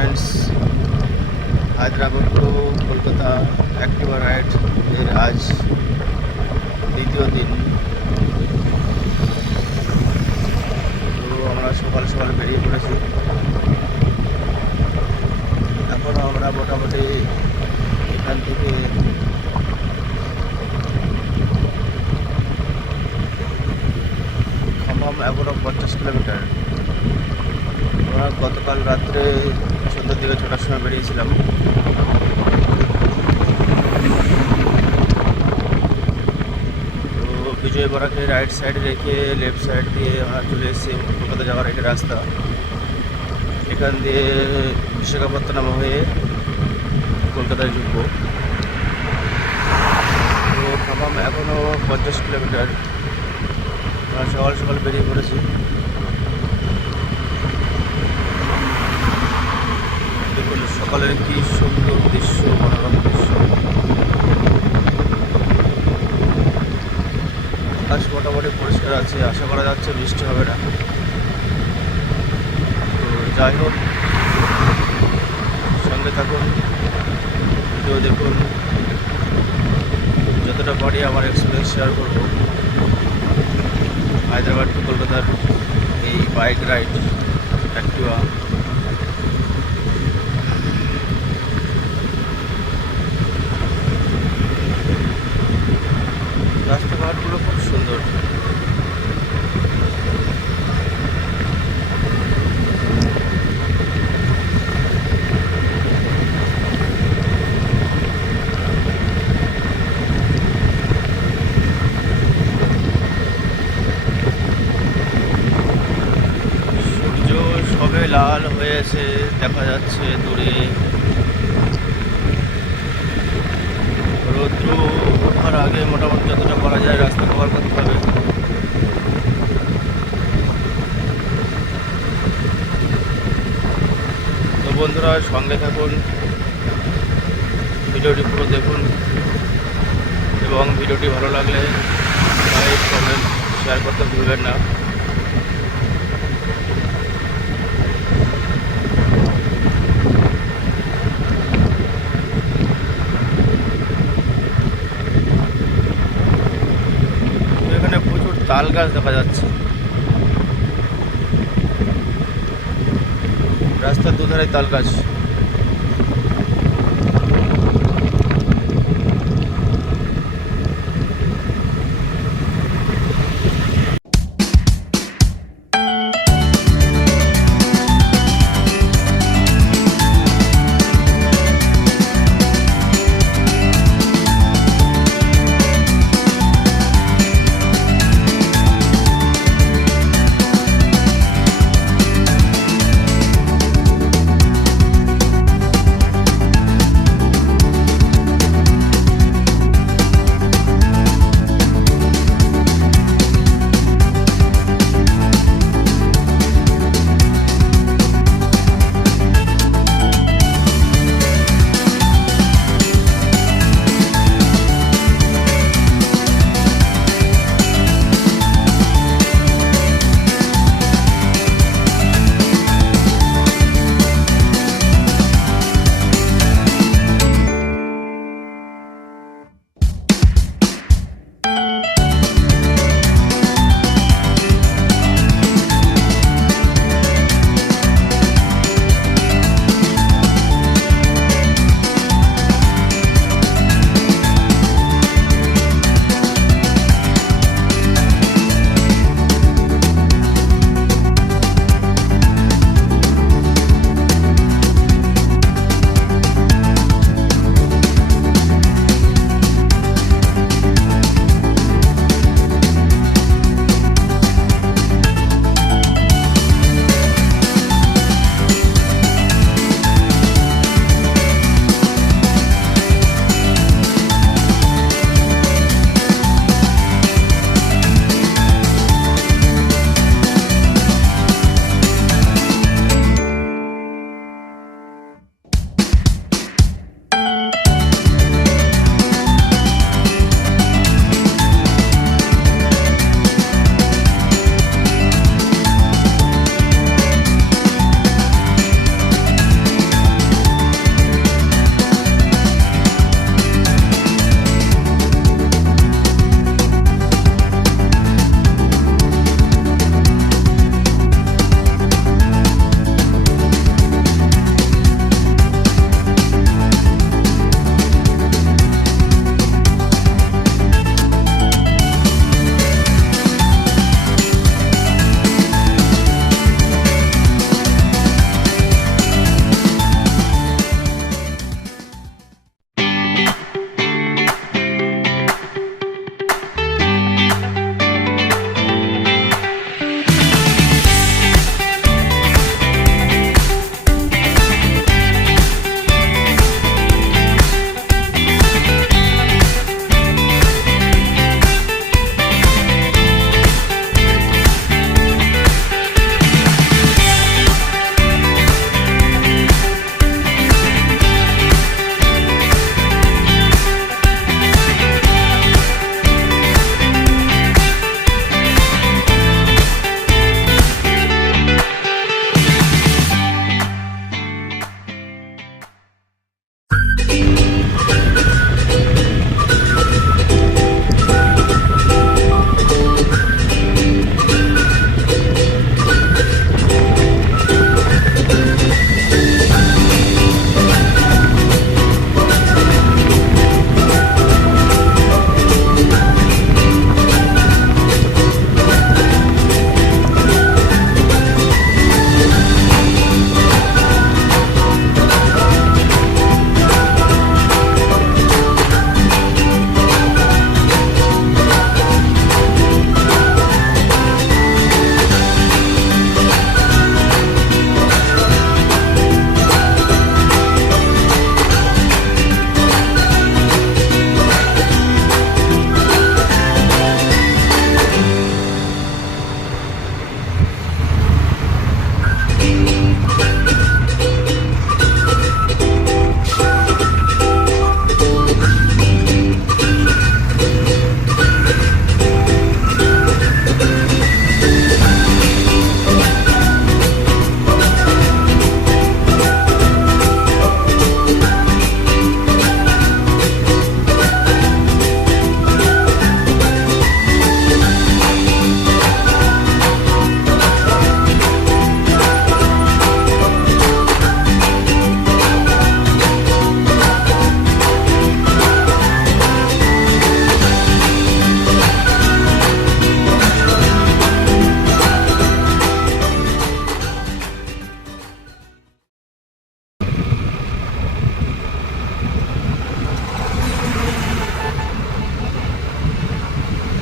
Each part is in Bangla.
Friends, Hyderabad to Kolkata Activa ride এর আজ দ্বিতীয় দিন। তো আমরা সকাল সকাল বেরিয়ে পড়েছি। এখনও আমরা মোটামুটি এখান থেকে খাম্বাম এখনও 50 কিলোমিটার। আমরা গতকাল রাত্রে সন্ধ্যার দিকে 6টার সময় বেরিয়েছিলাম। তো বিজয় বরাকে রাইট সাইডে রেখে লেফট সাইড দিয়ে আমরা চলে এসেছি কলকাতা যাওয়ার একটা রাস্তা। এখান দিয়ে বিশাখাপত্তনম হয়ে কলকাতায় ঢুকবো। তো খাম্বাম এখনও 50 কিলোমিটার। আমরা সকাল সকাল বেরিয়ে পড়েছি। দেখুন সকালের কি সুন্দর দৃশ্য, মনোরম দৃশ্য। আকাশ মোটামুটি পরিষ্কার আছে, আশা করা যাচ্ছে বৃষ্টি হবে না। তো যাই হোক, সঙ্গে থাকুন, ভিডিও দেখুন, যতটা পারি আমার এক্সপিরিয়েন্স শেয়ার করবো হায়দ্রাবাদ টু কলকাতার এই বাইক রাইড অ্যাক্টিভা। রাস্তাঘাটগুলো খুব সুন্দর। সূর্য সবে লাল হয়েছে, দেখা যাচ্ছে দূরে। রৌদ্র ওঠার আগে মোটামুটি যতটা করা যায় রাস্তা কভার করতে হবে। তো বন্ধুরা, সঙ্গে থাকুন, ভিডিওটি পুরো দেখুন এবং ভিডিওটি ভালো লাগলে লাইক কমেন্ট শেয়ার করতে ভুলবেন না। এখানে প্রচুর তাল গাছ দেখা যাচ্ছে। রাস্তার দুধারে তাল গাছ।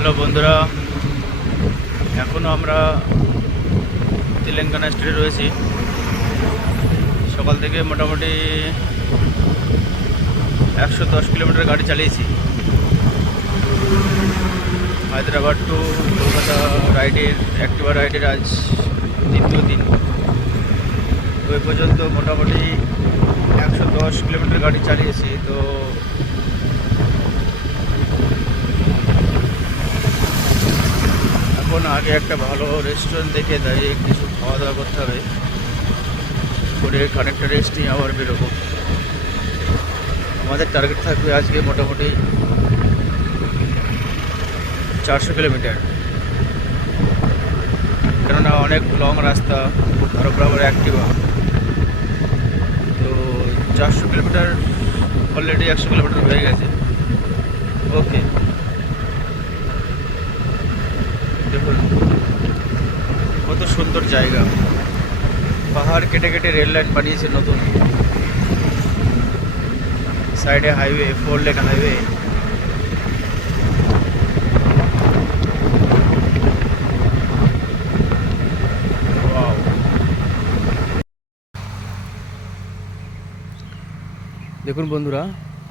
হ্যালো বন্ধুরা, এখনও আমরা তেলেঙ্গানা স্টেটে রয়েছি। সকাল থেকে মোটামুটি 110 কিলোমিটার গাড়ি চালিয়েছি। হায়দ্রাবাদ টু কলকাতা রাইডের, অ্যাক্টিভা রাইডের আজ দ্বিতীয় দিন। ওই পর্যন্ত মোটামুটি 110 কিলোমিটার গাড়ি চালিয়েছি। তো এখন আগে একটা ভালো রেস্টুরেন্ট দেখে দাঁড়িয়ে কিছু খাওয়া দাওয়া করতে হবে, করে খানিকটা রেস্ট নিয়ে আবার বেরোবো। আমাদের টার্গেট থাকবে আজকে মোটামুটি 400 কিলোমিটার, কেননা অনেক লং রাস্তা, তার উপর আবার অ্যাক্টিভা। তো 400 কিলোমিটার অলরেডি 100 কিলোমিটার হয়ে গেছে। ওকে, দেখুন কত সুন্দর জায়গা। পাহাড় কেটে কেটে রেল লাইন বানিয়েছে নতুন, সাইডে হাইওয়ে, 4 লেন হাইওয়ে। দেখুন বন্ধুরা,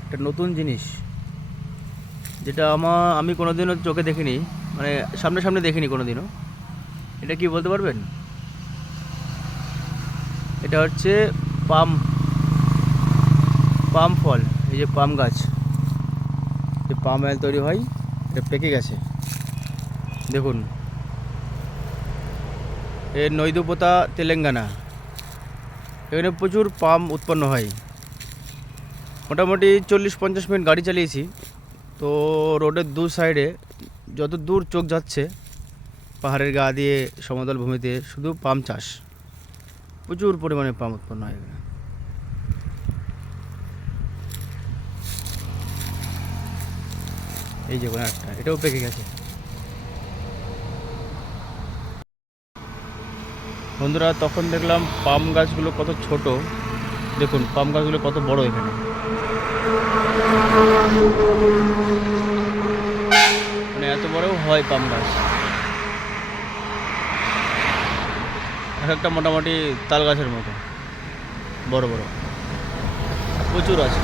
একটা নতুন জিনিস যেটা আমি কোনোদিনও চোখে দেখিনি, মানে সামনে সামনে দেখিনি কোনোদিনও। এটা কি বলতে পারবেন? এটা হচ্ছে পাম ফল। এই যে পাম গাছ, যে পাম অয়েল তৈরি হয়, এটা পেকে গেছে। দেখুন, এর নৈদুপোতা তেলেঙ্গানা, এখানে প্রচুর পাম উৎপন্ন হয়। মোটামুটি 40-50 মিনিট গাড়ি চালিয়েছি। তো রোডের দু সাইডে যত দূর চোখ যাচ্ছে, পাহাড়ের গা দিয়ে সমতল ভূমিতে শুধু পাম চাষ, প্রচুর পরিমাণে পাম উৎপন্ন হয় এখানে। এই যে কোনো একটা, এটাও পেকে গেছে। বন্ধুরা, তখন দেখলাম পাম গাছগুলো কত ছোট, দেখুন পাম গাছগুলো কত বড় এখানে। মানে এত বড়ও হয় পাম গাছ। এক একটা মোটামুটি তাল গাছের মতো বড় বড়, প্রচুর আছে।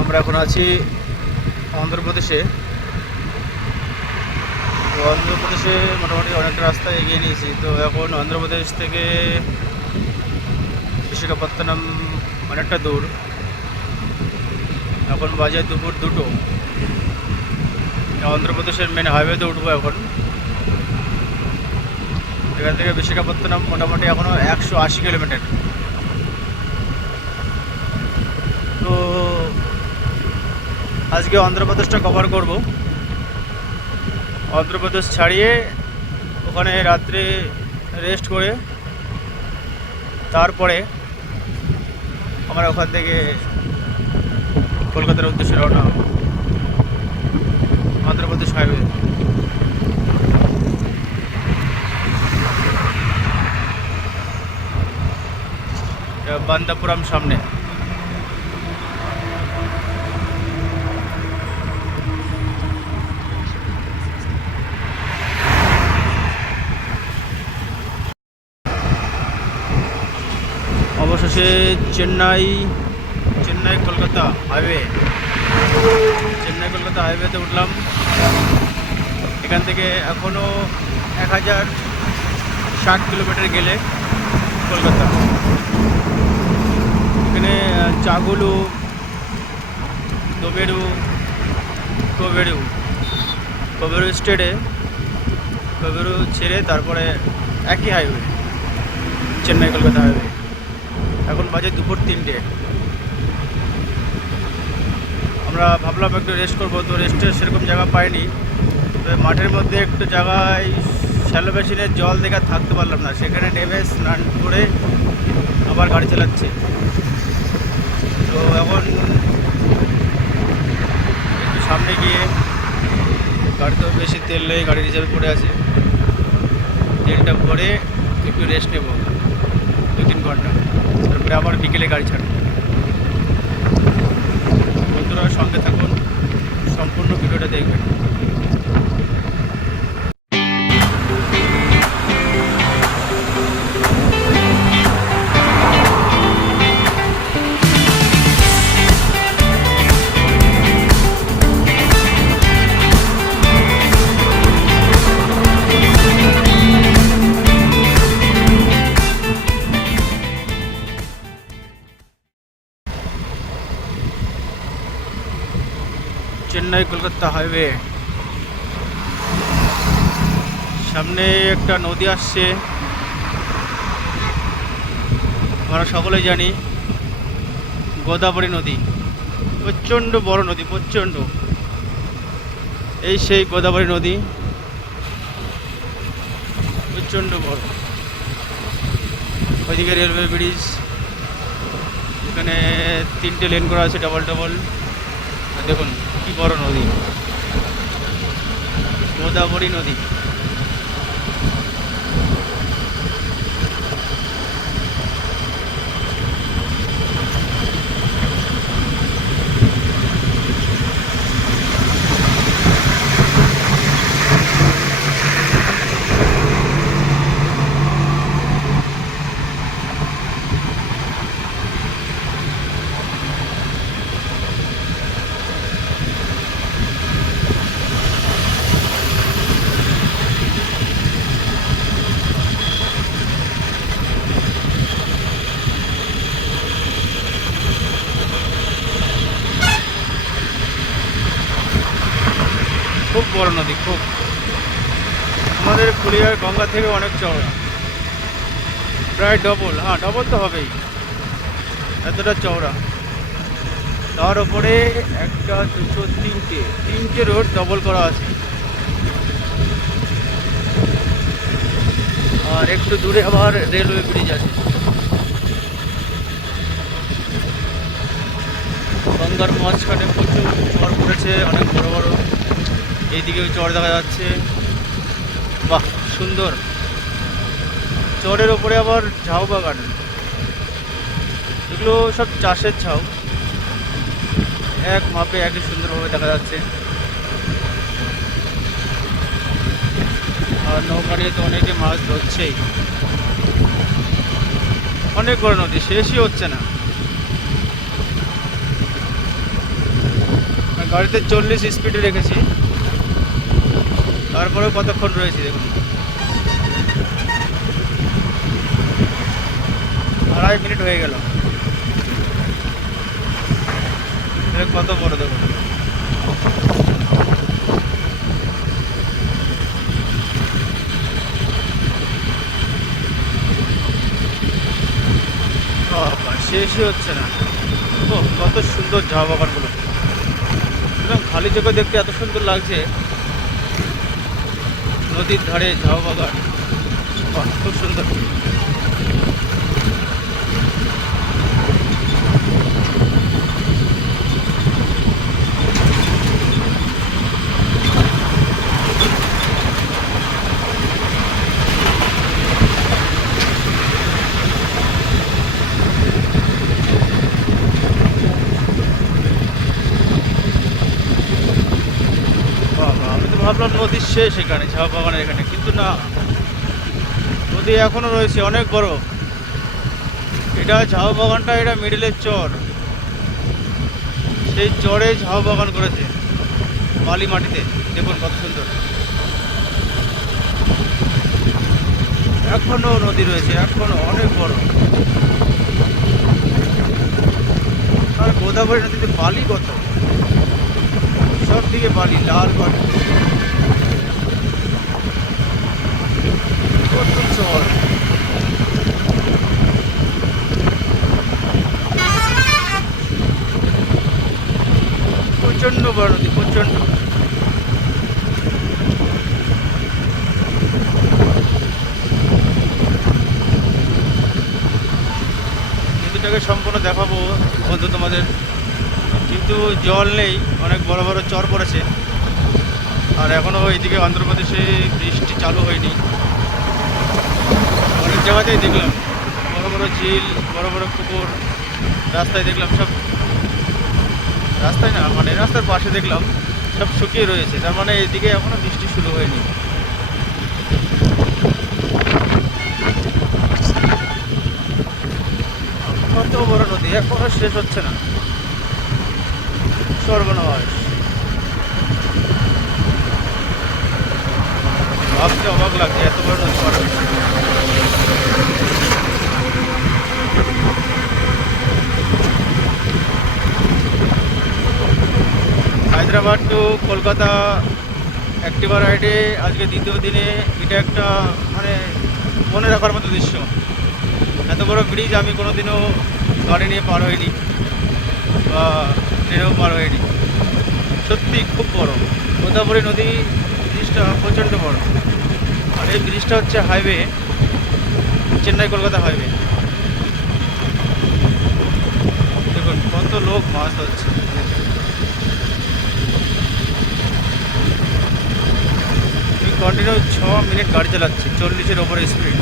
আমরা এখন আছি অন্ধ্রপ্রদেশে। তো অন্ধ্রপ্রদেশে মোটামুটি অনেকটা রাস্তা এগিয়ে নিয়েছি। তো এখন অন্ধ্রপ্রদেশ থেকে বিশাখাপত্তনম অনেকটা দূর। এখন বাজে দুপুর 2টো। অন্ধ্রপ্রদেশের মেন হাইওয়েতে উঠবো এখন। এখান থেকে বিশাখাপত্তনম মোটামুটি এখনও 180 কিলোমিটার। তো আজকে অন্ধ্রপ্রদেশটা কভার করব। অন্ধ্রপ্রদেশ ছাড়িয়ে ওখানে রাত্রে রেস্ট করে তারপরে আমরা ওখান থেকে কলকাতার উদ্দেশ্যে রওনা হব। অন্ধ্রপ্রদেশ হাইওয়ে। বান্দাপুরম সামনে। অবশেষে চেন্নাই কলকাতা হাইওয়ে, চেন্নাই কলকাতা হাইওয়েতে উঠলাম। এখান থেকে এখনও 1060 কিলোমিটার গেলে কলকাতা। এখানে চাগুলু, কোবেরু স্টেটে, কোবেরু ছেড়ে তারপরে একই হাইওয়ে, চেন্নাই কলকাতা হাইওয়ে। এখন বাজে দুপুর 3টে। আমরা ভাবলাম একটু রেস্ট করবো, তো রেস্টের সেরকম জায়গা পাইনি। তো মাঠের মধ্যে একটু জায়গায় শ্যালো মেশিনের জল দেখে থাকতে পারলাম না, সেখানে নেমে স্নান করে আবার গাড়ি চালাচ্ছে। তো এখন একটু সামনে গিয়ে গাড়িতেও বেশি তেল নেই, গাড়ি রিজার্ভ করে আছে। তেলটা ভরে একটু রেস্ট নেব 2-3 ঘন্টা, তারপরে আবার বিকেলে গাড়ি ছাড়ব। বন্ধুরা সঙ্গে থাকুন, সম্পূর্ণ ভিডিওটা দেখবেন। চেন্নাই কলকাতা হাইওয়ে, সামনে একটা নদী আসছে, আমরা সকলেই জানি গোদাবরী নদী। প্রচণ্ড বড় নদী, প্রচণ্ড। এই সেই গোদাবরী নদী, প্রচণ্ড বড়। ওইদিকে রেলওয়ে ব্রিজ, এখানে 3টে লেন করা আছে, ডবল ডবল। দেখুন কি বড় নদী, গোদাবরী নদী। খুব বড় নদী, খুব। আমাদের ফুলিয়ার গঙ্গা থেকে অনেক চওড়া, প্রায় ডবল। হ্যাঁ, ডবল তো হবেই, এতটা চওড়া। তার উপরে 1, 2, 3টে রোড ডবল করা আছে। আর একটু দূরে আবার রেলওয়ে ব্রিজ আছে। গঙ্গার মাঝখানে প্রচুর চর পড়েছে, অনেক বড় বড়। এইদিকেও চর দেখা যাচ্ছে, বাহ সুন্দর। চরের ওপরে আবার ঝাউ বাগান, এগুলো সব চাষের ঝাউ, এক মাপে একই সুন্দরভাবে দেখা যাচ্ছে। আর নৌকা নিয়ে তো অনেকে মাছ ধরছেই। অনেক বড় নদী, শেষই হচ্ছে না। গাড়িতে 40 স্পিডে রেখেছি, তারপরেও কতক্ষণ রয়েছে দেখুন, 2.5 মিনিট হয়ে গেল। কত বড় দেখুন। শেষই হচ্ছে না। ও কত সুন্দর ঝাউ বাগানগুলো, একদম খালি চোখে দেখতে এত সুন্দর লাগছে। নদীর ধারে ঝাউ বাগান, খুব সুন্দর। আমি তো ভাবলাম নদীর শেষ এখানে, ঝাউ বাগানের এখানে, কিন্তু না, নদী এখনো রয়েছে, অনেক বড়। এটা ঝাউ বাগানটা, এটা মিডিলের চর, সেই চরে ঝাউ বাগান করেছে বালি মাটিতে। দেখুন কত সুন্দর। এখনো নদী রয়েছে, এখনো অনেক বড়। আর গোদাবরী নদীতে বালি কত, সব দিকে বালি, লাল বালি, কত চর। প্রচন্ড বড় নদী, প্রচন্ড। নদীটাকে সম্পূর্ণ দেখাবো বন্ধু তোমাদের, কিন্তু জল নেই, অনেক বড় বড় চর পড়েছে। আর এখনও এইদিকে অন্ধ্রপ্রদেশে বৃষ্টি চালু হয়নি। অনেক জায়গাতেই দেখলাম বড় বড় ঝিল, বড় বড় পুকুর রাস্তায় দেখলাম, সব রাস্তায় না মানে রাস্তার পাশে দেখলাম সব শুকিয়ে রয়েছে। তার মানে এইদিকে এখনো বৃষ্টি শুরু হয়নি। কত বড় নদী, এখনো শেষ হচ্ছে না, সর্বনাশ। ভাবতে অবাক লাগছে এত বড় নদী পার হচ্ছে। হায়দ্রাবাদ টু কলকাতা অ্যাক্টিভা রাইডে আজকে দ্বিতীয় দিনে এটা একটা মানে মনে রাখার মতো দৃশ্য। এত বড় ব্রিজ আমি কোনোদিনও গাড়ি নিয়ে পার হইনি বা ট্রেনেও পার হয়নি। সত্যি খুব বড়। গোদাবরী নদী ব্রিজটা প্রচণ্ড বড়। আর এই ব্রিজটা হচ্ছে হাইওয়ে, চেন্নাই কলকাতা হাইওয়ে। দেখুন কত লোক মাছ ধরছে। আমি কন্টিনিউ 6 মিনিট গাড়ি চালাচ্ছি, 40-এর ওপরে স্পিড।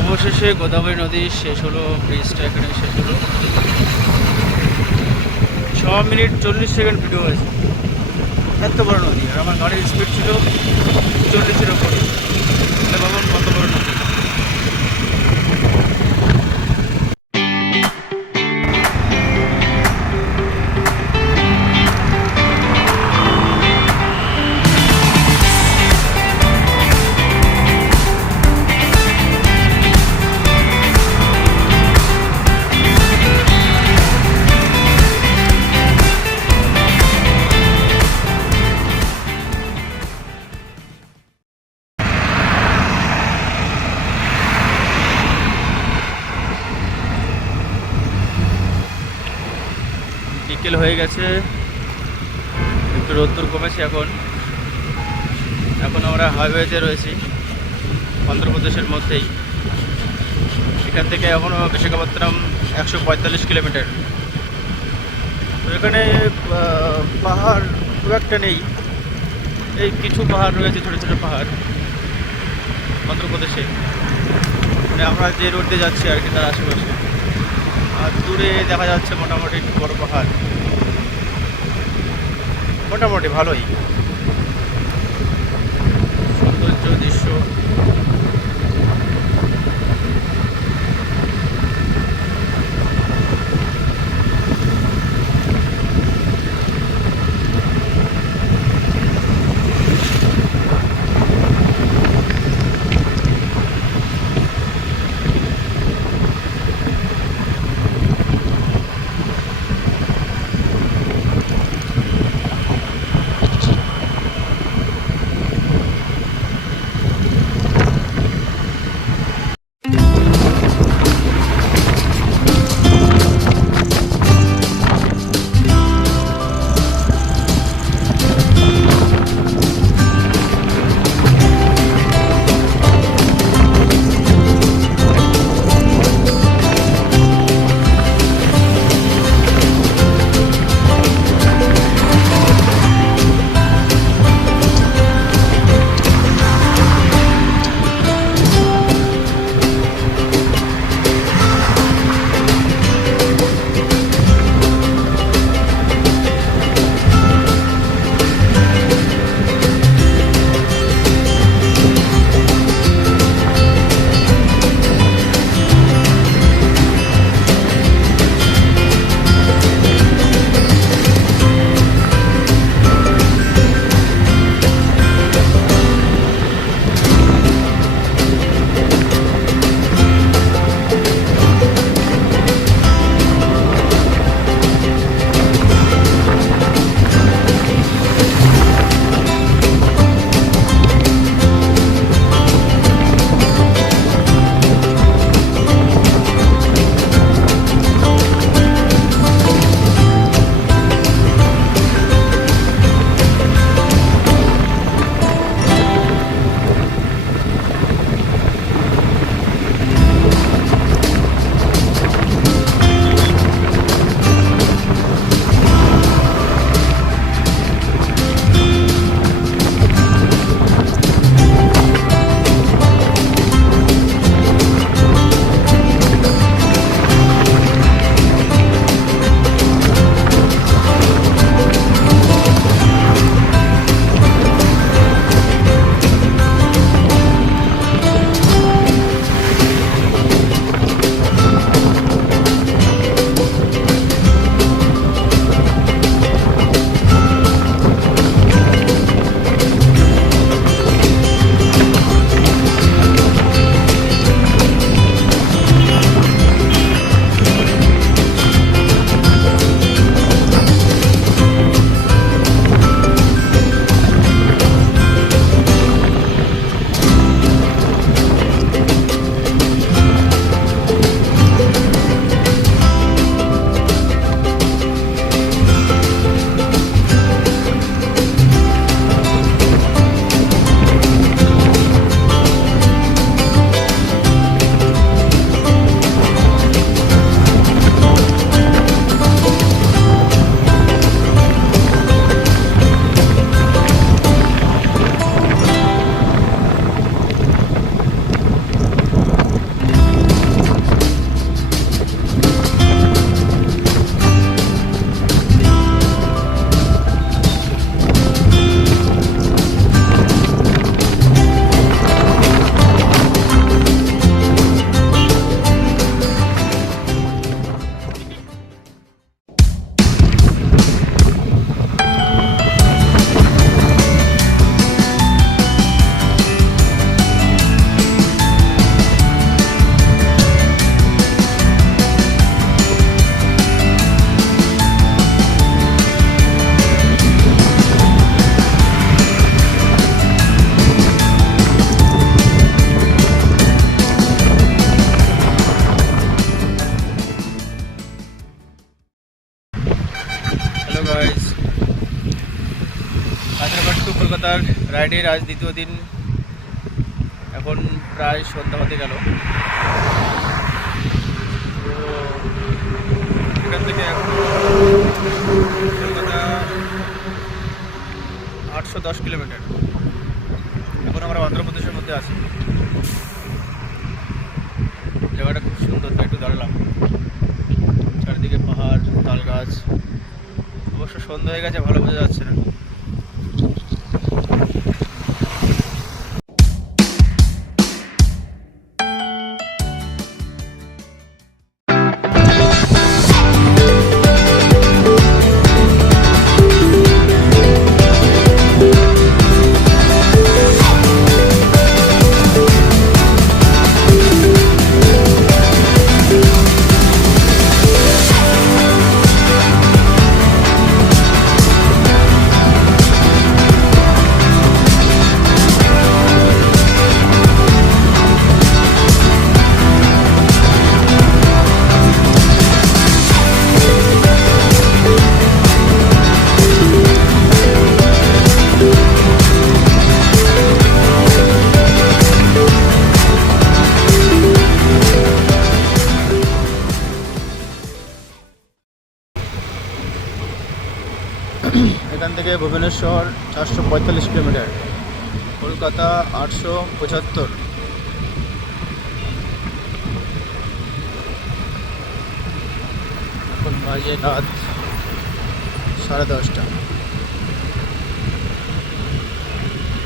অবশেষে গোদাবরী নদী শেষ হলো, ব্রিজটা এখানে শেষ হলো। 6 মিনিট 40 সেকেন্ড ভিডিও হয়েছে। এত বড় নদী, আর আমার গাড়ির স্পিড ছিল 40-এর ওপরে। ভাবুন কত বড় নদী। বিকেল হয়ে গেছে, একটু রোদ্দুর কমেছে এখন। আমরা হাইওয়েতে রয়েছি, অন্ধ্রপ্রদেশের মধ্যেই। এখান থেকে এখনও বিশাখাপত্তনম 145 কিলোমিটার। তো এখানে পাহাড় খুব একটা নেই, এই কিছু পাহাড় রয়েছে, ছোটো ছোটো পাহাড় অন্ধ্রপ্রদেশে। মানে আমরা যে রোড দিয়ে যাচ্ছি আর কি তার আশেপাশে। আর দূরে দেখা যাচ্ছে মোটামুটি একটু বড় পাহাড়, মোটামুটি ভালোই সৌন্দর্য দৃশ্য। রাইডের আজ দ্বিতীয় দিন। এখন প্রায় সন্ধ্যা হতে গেল। তো এখান থেকে এখন কলকাতা 810 কিলোমিটার। এখন আমরা অন্ধ্রপ্রদেশের মধ্যে আছি। জায়গাটা খুব সুন্দর, তাই একটু দাঁড়ালাম। চারিদিকে পাহাড়, তাল গাছ। অবশ্য সন্ধ্যা হয়ে গেছে, ভালো বোঝা যাচ্ছে না। এখান থেকে ভুবনেশ্বর 445 কিলোমিটার, কলকাতা 875। এখন বাজে রাত 10:30।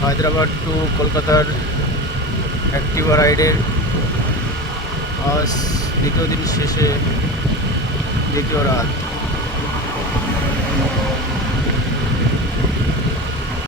হায়দ্রাবাদ টু কলকাতার অ্যাক্টিভা রাইডের আজ দ্বিতীয় দিন শেষে দ্বিতীয় রাত।